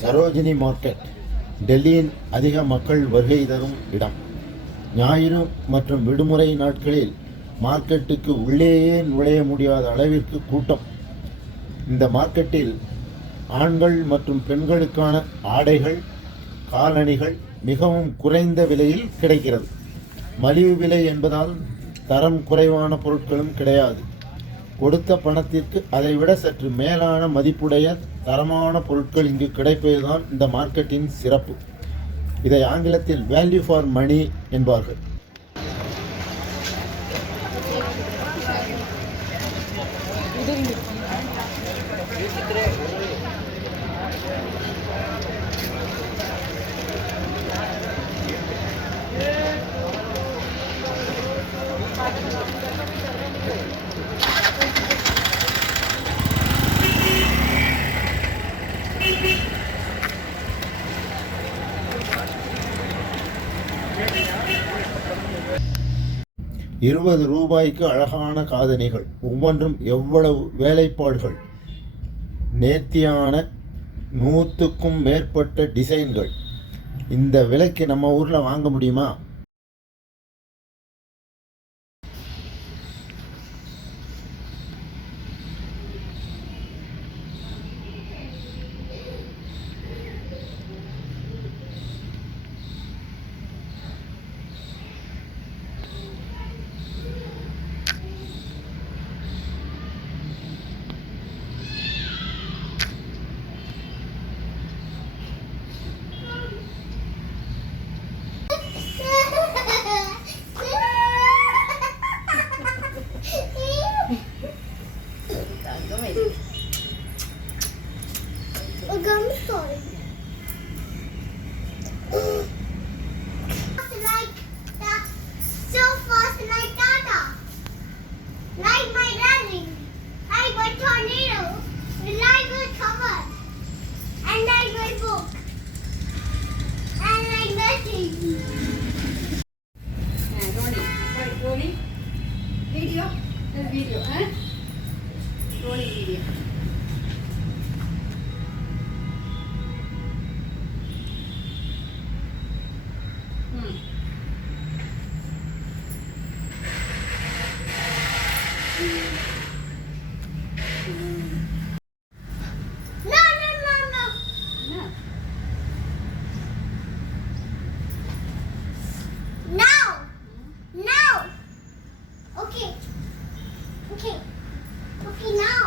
சரோஜினி மார்க்கெட் டெல்லியின் அதிக மக்கள் வருகை தரும் இடம். ஞாயிறு மற்றும் விடுமுறை நாட்களில் மார்க்கெட்டுக்கு உள்ளேயே நுழைய முடியாத அளவிற்கு கூட்டம். இந்த மார்க்கெட்டில் ஆண்கள் மற்றும் பெண்களுக்கான ஆடைகள், காலணிகள் மிகவும் குறைந்த விலையில் கிடைக்கிறது. மலிவு விலை என்பதால் தரம் குறைவான பொருட்களும் கிடையாது. கொடுத்த பணத்திற்கு அதைவிட சற்று மேலான மதிப்புடைய தரமான பொருட்கள் இங்கு கிடைப்பதுதான் இந்த மார்க்கெட்டின் சிறப்பு. இதை ஆங்கிலத்தில் வேல்யூ ஃபார் மணி என்பார்கள். ₹20 அழகான காதணிகள், ஒவ்வொன்றும் எவ்வளவு வேலைப்பாடுகள், நேர்த்தியான 100க்கும் மேற்பட்ட டிசைன்கள். இந்த விலைக்கு நம்ம ஊரில் வாங்க முடியுமா? Video, eh? Rolling video. Okay, now.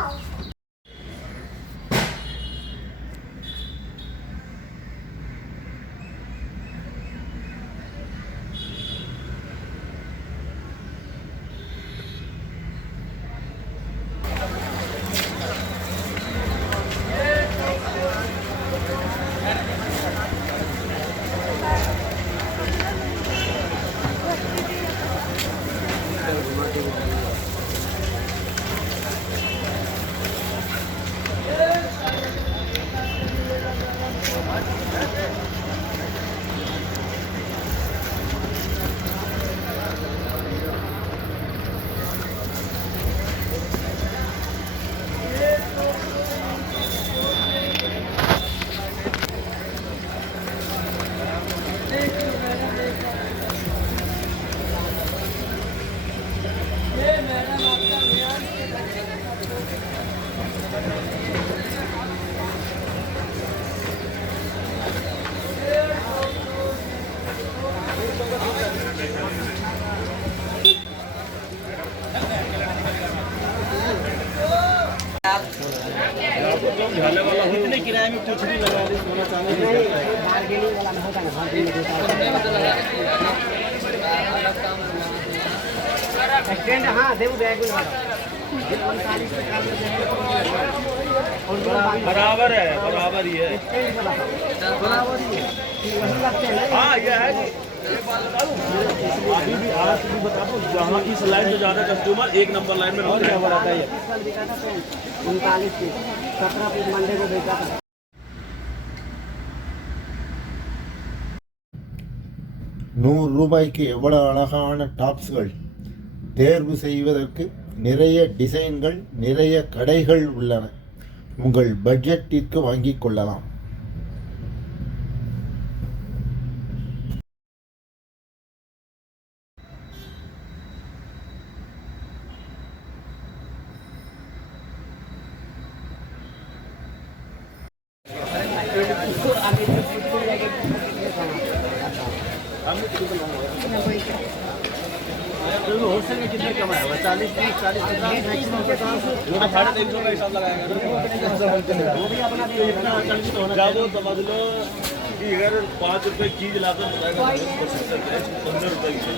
झाले वाला इतने किराए में कुछ भी लगा दे, सोना चांदी बार्गेनिंग वाला नहीं होता ना, एक्सटेंड हाँ देव बैग में बराबर है, बराबर ही है। हाँ ये है जी। अभी भी आज भी बता दो, जहाँ इस लाइन में ज़्यादा कस्टमर एक नंबर लाइन में रहता है। 39 पीस 17 पीस मंडे को बेचा था। ₹100 எவ்வளவு அழகான டாப்ஸ்கள். தேர்வு செய்வதற்கு நிறைய டிசைன்கள், நிறைய கடைகள் உள்ளன. உங்கள் பட்ஜெட்டிற்கு வாங்கிக் கொள்ளலாம். कम है 40 30 40 50 मैक्सिमम 50 वो तो 350 का हिसाब लगाएगा वो भी अपना जब वो समझ लो कि अगर 5 रुपए चीज लाकर बताएगा 15 रुपए की चीज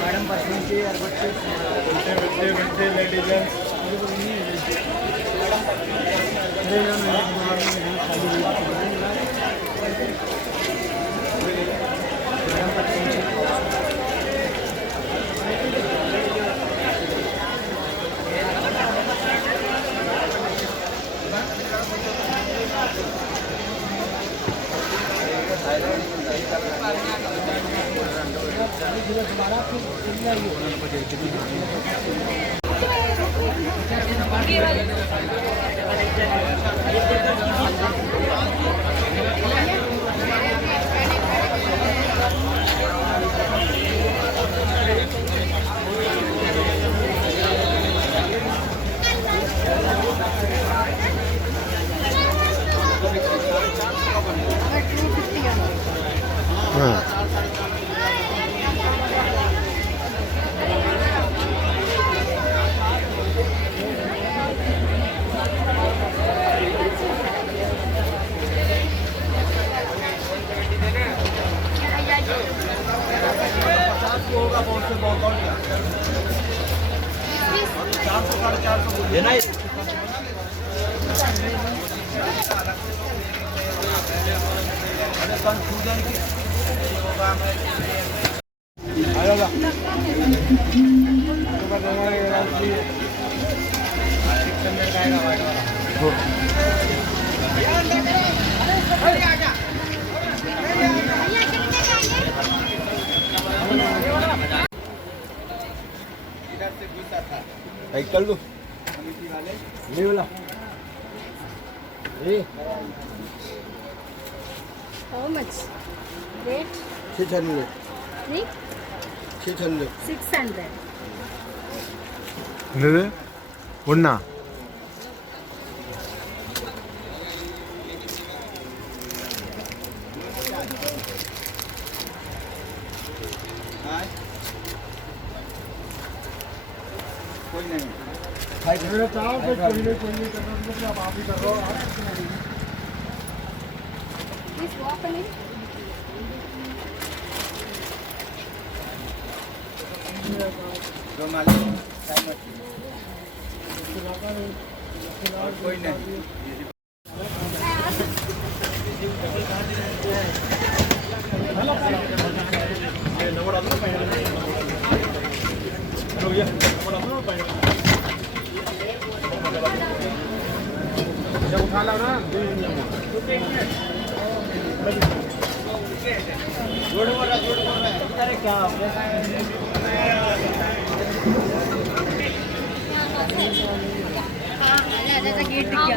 मैडम परफ्यूम की और बच्चे लेडीज कर दो ये वाला ये How much? Rate? 600 Three? 600 600. என்னது ஒண்ணா कोई नहीं भाई मेरे चाहो तो चाहिए करना मतलब आप ही कर रहे हो Please walk a little. जो मालिक टाइम और कोई नहीं उठा लो ना अरे क्या गेट दिख गया